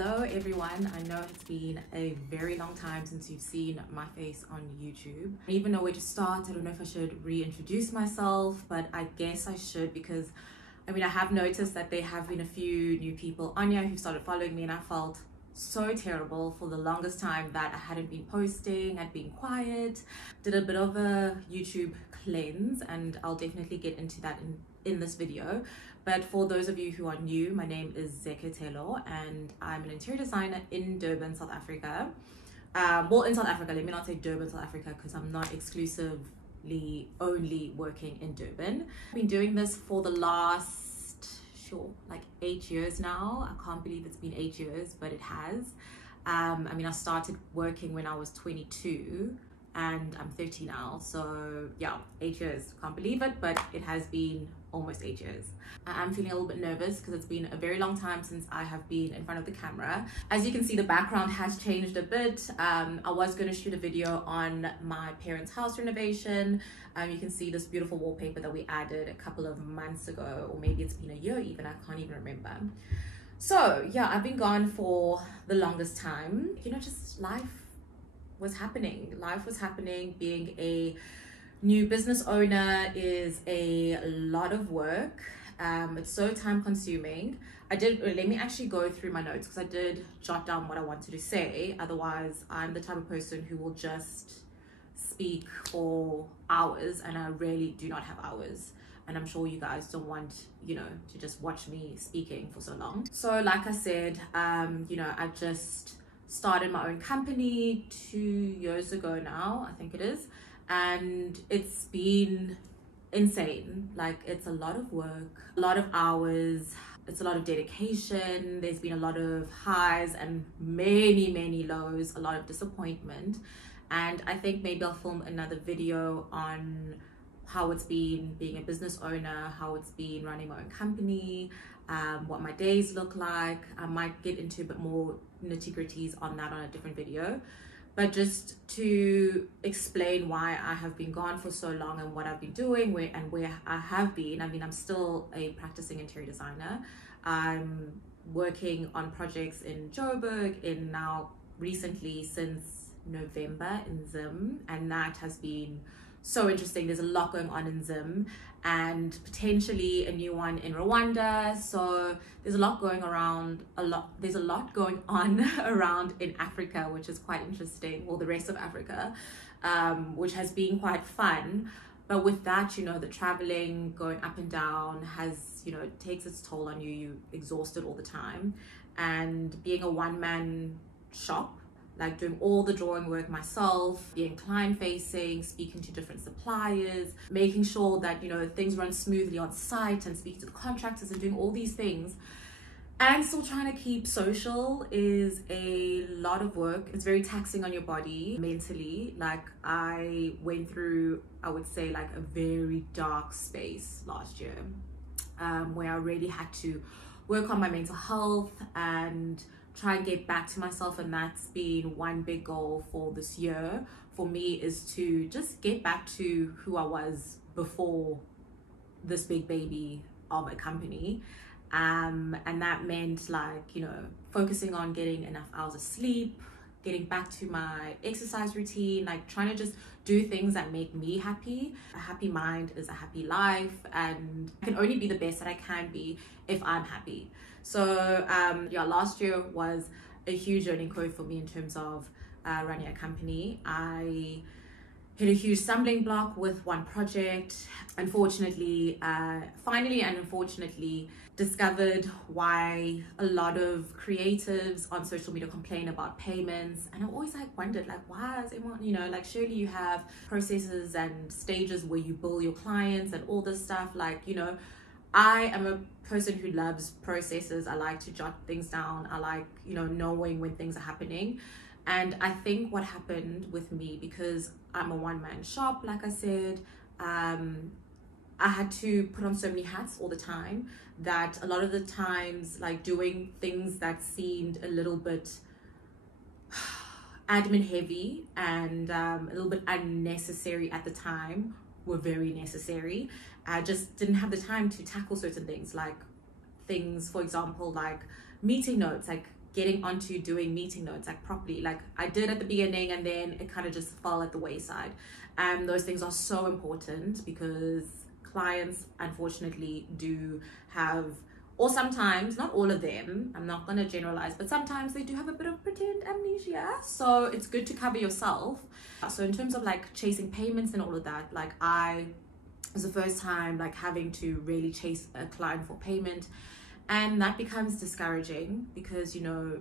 Hello everyone, I know it's been a very long time since you've seen my face on YouTube. I don't even know where to start. I don't know if I should reintroduce myself, but I guess I should because I have noticed that there have been a few new people on here who started following me, and I felt so terrible for the longest time that I hadn't been posting, I'd been quiet. Did a bit of a YouTube cleanse, and I'll definitely get into that in this video. But for those of you who are new, my name is Zeketelo and I'm an interior designer in Durban, South Africa. Well, in South Africa, let me not say Durban, South Africa, because I'm not exclusively only working in Durban. I've been doing this for the last, like 8 years now. I can't believe it's been 8 years, but it has. I started working when I was 22 and I'm 30 now. So yeah, 8 years, can't believe it, but it has been almost 8 years. I'm feeling a little bit nervous because it's been a very long time since I have been in front of the camera. As you can see, the background has changed a bit. I was going to shoot a video on my parents' house renovation. You can see this beautiful wallpaper that we added a couple of months ago, or maybe it's been a year even, I can't even remember. So yeah, I've been gone for the longest time. Just life was happening. Life was happening. Being a new business owner is a lot of work. It's so time consuming. Let me actually go through my notes because I did jot down what I wanted to say. Otherwise, I'm the type of person who will just speak for hours, and I really do not have hours. And I'm sure you guys don't want, to just watch me speaking for so long. So like I said, I just started my own company 2 years ago now, I think it is. And it's been insane. Like, it's a lot of work, a lot of hours, it's a lot of dedication. There's been a lot of highs and many lows, a lot of disappointment. And I think maybe I'll film another video on how it's been being a business owner, how it's been running my own company, what my days look like. I might get into a bit more nitty-gritties on that on a different video. But just to explain why I have been gone for so long and what I've been doing, where I have been. I'm still a practicing interior designer. I'm working on projects in Joburg, in now recently since November in Zim, and that has been so interesting. There's a lot going on in Zim and potentially a new one in Rwanda. So there's a lot going on around in Africa, which is quite interesting. Well, the rest of Africa, which has been quite fun. But with that, the traveling, going up and down has, takes its toll on you. You're exhausted all the time. And being a one-man shop, like doing all the drawing work myself, being client facing, speaking to different suppliers, making sure that, things run smoothly on site, and speaking to the contractors and doing all these things. And still trying to keep social is a lot of work. It's very taxing on your body mentally. Like, I went through, I would say, like a very dark space last year, where I really had to work on my mental health and try and get back to myself. And that's been one big goal for this year for me, is to just get back to who I was before this big baby of a company. And that meant, like, focusing on getting enough hours of sleep, getting back to my exercise routine, like trying to just do things that make me happy. A happy mind is a happy life, and I can only be the best that I can be if I'm happy. So yeah, last year was a huge learning curve for me in terms of running a company. I hit a huge stumbling block with one project. Unfortunately, unfortunately, discovered why a lot of creatives on social media complain about payments. And I always wondered, why is everyone, surely you have processes and stages where you bill your clients and all this stuff. I am a person who loves processes. I like to jot things down. I like, knowing when things are happening. And I think what happened with me, because I'm a one-man shop, like I said, I had to put on so many hats all the time that a lot of the times, doing things that seemed a little bit admin heavy and a little bit unnecessary at the time were very necessary. I just didn't have the time to tackle certain things, for example, like meeting notes, like getting onto doing meeting notes like properly. Like I did at the beginning, and then it kind of just fell at the wayside. And those things are so important because clients unfortunately do have, or sometimes, not all of them, I'm not going to generalize, but sometimes they do have a bit of pretend amnesia. So it's good to cover yourself. So in terms of like chasing payments and all of that, like it was the first time like having to really chase a client for payment, and that becomes discouraging because, you know,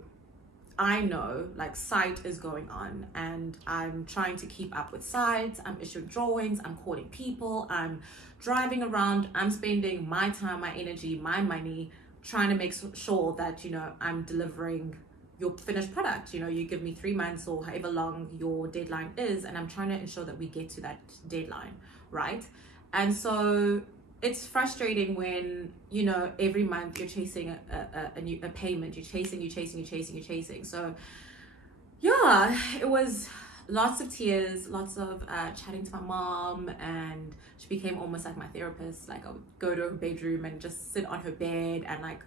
I know like site is going on and I'm trying to keep up with sites, I'm issuing drawings, I'm calling people, I'm driving around, I'm spending my time, my energy, my money, trying to make sure that, you know, I'm delivering your finished product. You know, you give me 3 months or however long your deadline is, and I'm trying to ensure that we get to that deadline, right? And so it's frustrating when, you know, every month you're chasing a payment, you're chasing. So yeah, it was lots of tears, lots of chatting to my mom, and she became almost like my therapist. Like I would go to her bedroom and just sit on her bed and like,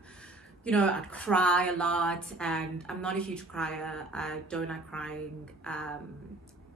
you know, I'd cry a lot, and I'm not a huge crier. I don't like crying.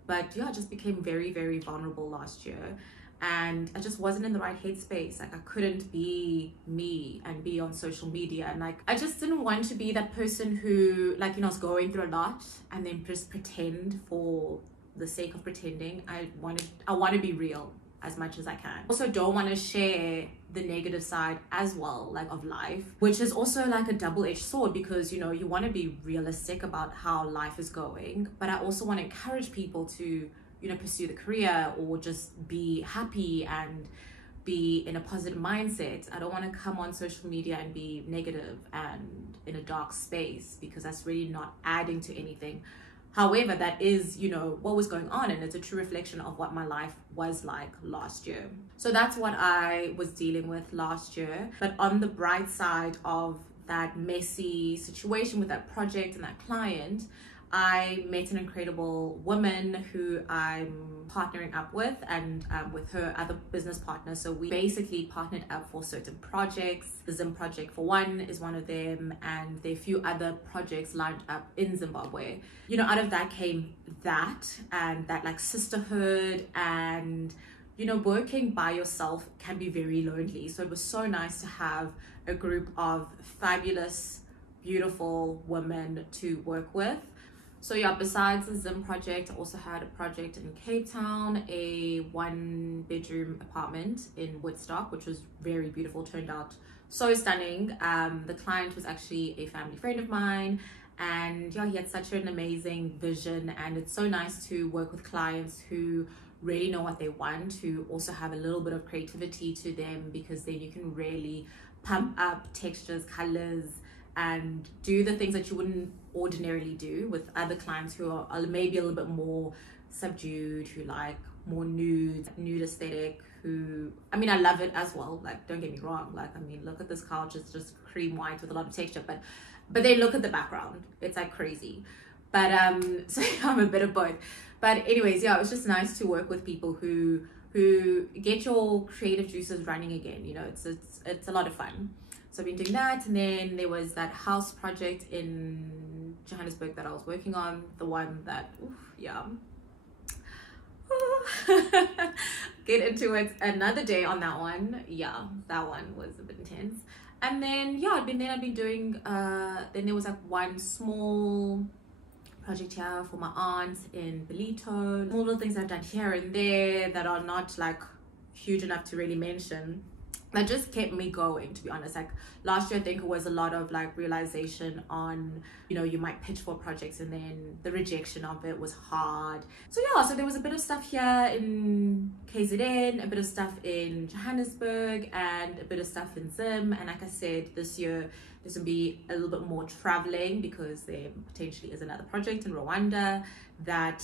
But yeah, I just became very, very vulnerable last year. And I just wasn't in the right headspace. Like I couldn't be me and be on social media, and like I just didn't want to be that person who, like, you know, is going through a lot and then just pretend for the sake of pretending. I want to be real as much as I can. Also don't want to share the negative side as well, like of life, which is also like a double-edged sword, because, you know, you want to be realistic about how life is going, but I also want to encourage people to, you know, pursue the career or just be happy and be in a positive mindset. I don't want to come on social media and be negative and in a dark space, because that's really not adding to anything. However, that is, you know, what was going on, and it's a true reflection of what my life was like last year. So that's what I was dealing with last year. But on the bright side of that messy situation with that project and that client, I met an incredible woman who I'm partnering up with, and with her other business partner. So we basically partnered up for certain projects. The Zim project for one is one of them, and there are a few other projects lined up in Zimbabwe. You know, out of that came that, and that like sisterhood, and, you know, working by yourself can be very lonely. So it was so nice to have a group of fabulous, beautiful women to work with. So yeah, besides the Zim project, I also had a project in Cape Town, a 1-bedroom apartment in Woodstock, which was very beautiful, turned out so stunning. The client was actually a family friend of mine, and yeah, he had such an amazing vision, and it's so nice to work with clients who really know what they want, who also have a little bit of creativity to them, because then you can really pump up textures, colors, and do the things that you wouldn't ordinarily do with other clients who are maybe a little bit more subdued, who like more nude aesthetic, who, I mean, I love it as well, like, don't get me wrong, like, I mean, look at this couch, it's just cream white with a lot of texture, but then look at the background, it's like crazy. But so I'm a bit of both. But anyways, yeah, it was just nice to work with people who get your creative juices running again. You know, it's a lot of fun. So I've been doing that, and then there was that house project in Johannesburg that I was working on, the one that, oof, yeah. Get into it another day on that one. Yeah, that one was a bit intense. And then yeah, I've been doing then there was like one small project here for my aunt in Belito. All the things I've done here and there that are not like huge enough to really mention, that just kept me going, to be honest. Like last year, I think it was a lot of like realization on, you know, you might pitch for projects and then the rejection of it was hard. So yeah, so there was a bit of stuff here in KZN, a bit of stuff in Johannesburg, and a bit of stuff in Zim. And like I said, this year there's gonna be a little bit more traveling, because there potentially is another project in Rwanda that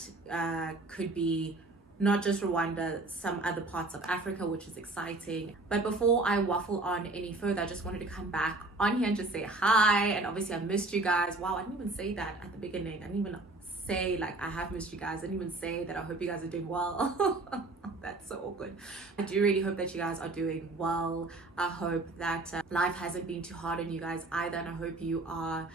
could be not just Rwanda, some other parts of Africa, which is exciting. But before I waffle on any further, I just wanted to come back on here and just say hi. And obviously I missed you guys. Wow, I didn't even say that at the beginning. I didn't even say like I have missed you guys. I didn't even say that I hope you guys are doing well. That's so awkward. I do really hope that you guys are doing well. I hope that life hasn't been too hard on you guys either, and I hope you are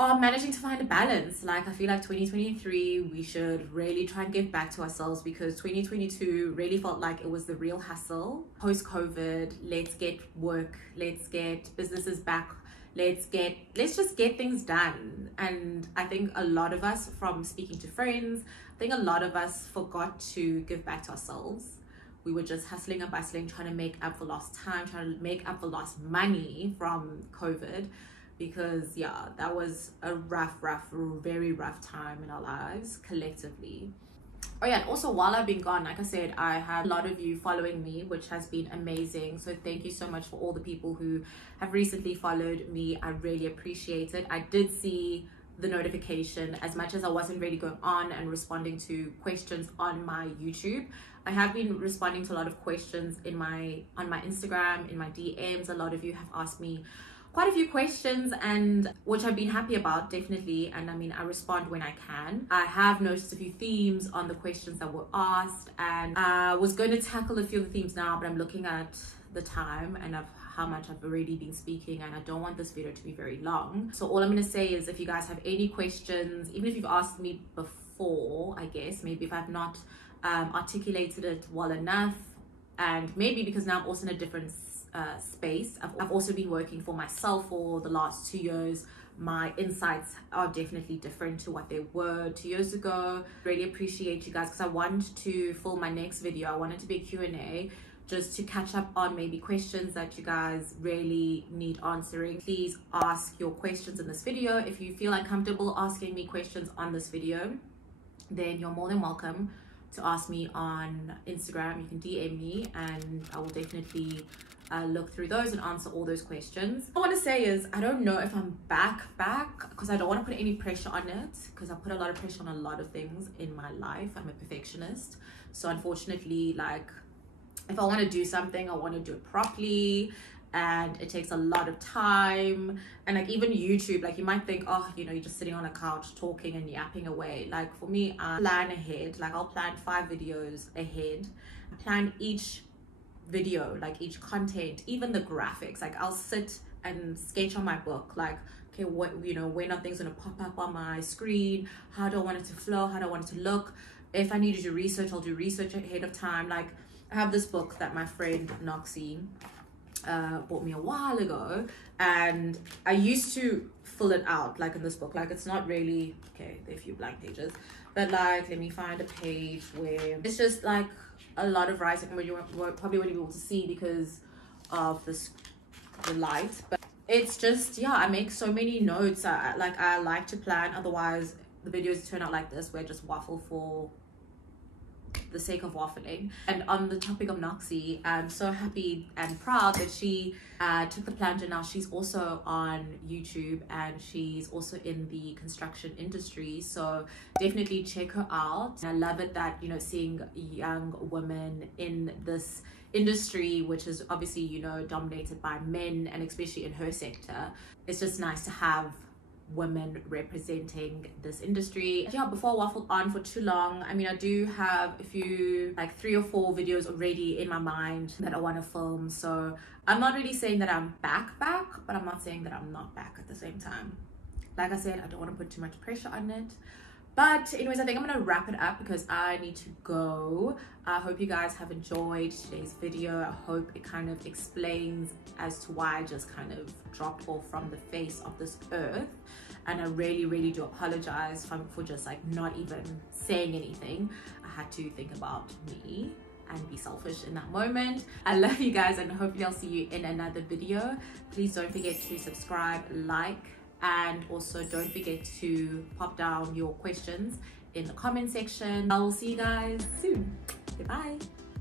are managing to find a balance. Like, I feel like 2023, we should really try and give back to ourselves, because 2022 really felt like it was the real hustle. Post-COVID, let's get work, let's get businesses back, let's just get things done. And I think a lot of us, from speaking to friends, I think a lot of us forgot to give back to ourselves. We were just hustling and bustling, trying to make up for lost time, trying to make up for lost money from COVID. Because yeah, that was a very rough time in our lives collectively. Oh yeah, and also while I've been gone, like I said, I have a lot of you following me, which has been amazing. So thank you so much for all the people who have recently followed me. I really appreciate it. I did see the notification. As much as I wasn't really going on and responding to questions on my YouTube, I have been responding to a lot of questions on my Instagram, in my DMs. A lot of you have asked me quite a few questions, and which I've been happy about, definitely. And I mean, I respond when I can. I have noticed a few themes on the questions that were asked, and I was going to tackle a few of the themes now, but I'm looking at the time and of how much I've already been speaking, and I don't want this video to be very long. So all I'm going to say is, if you guys have any questions, even if you've asked me before, I guess maybe if I've not articulated it well enough, and maybe because now I'm also in a different space. I've also been working for myself for the last 2 years. My insights are definitely different to what they were 2 years ago. Really appreciate you guys, because I want to film my next video. I want it to be a Q&A, just to catch up on maybe questions that you guys really need answering. Please ask your questions in this video. If you feel uncomfortable asking me questions on this video, then you're more than welcome to ask me on Instagram. You can DM me, and I will definitely look through those and answer all those questions. What I want to say is, I don't know if I'm back, because I don't want to put any pressure on it, because I put a lot of pressure on a lot of things in my life. I'm a perfectionist. So unfortunately, like, if I want to do something, I want to do it properly, and it takes a lot of time. And like, even YouTube, like, you might think, oh, you know, you're just sitting on a couch talking and yapping away. Like, for me, I plan ahead. Like, I'll plan 5 videos ahead. I plan each video, like each content, even the graphics. Like, I'll sit and sketch on my book, like, okay, what, you know, when are things gonna pop up on my screen, how do I want it to flow, how do I want it to look. If I need to do research, I'll do research ahead of time. Like, I have this book that my friend Noxie bought me a while ago, and I used to fill it out, like, in this book. Like, it's not really, okay, there are a few blank pages, but like, let me find a page where it's just like a lot of writing, which you probably won't be able to see because of the light. But it's just, yeah, I make so many notes. I like to plan, otherwise the videos turn out like this, where I just waffle for the sake of waffling. And on the topic of Noxie, I'm so happy and proud that she took the plunge, and now she's also on YouTube, and she's also in the construction industry. So definitely check her out. And I love it that, you know, seeing young women in this industry, which is obviously, you know, dominated by men, and especially in her sector, it's just nice to have women representing this industry. Yeah, before I waffle on for too long, I mean, I do have a few, like 3 or 4 videos already in my mind that I want to film. So I'm not really saying that I'm back, but I'm not saying that I'm not back at the same time. Like I said, I don't want to put too much pressure on it. But anyways, I think I'm gonna wrap it up because I need to go. I hope you guys have enjoyed today's video. I hope it kind of explains as to why I just kind of dropped off from the face of this earth. And I really do apologize for just like not even saying anything. I had to think about me and be selfish in that moment. I love you guys, and hopefully I'll see you in another video. Please don't forget to subscribe, like, and also don't forget to pop down your questions in the comment section. I will see you guys soon. Goodbye.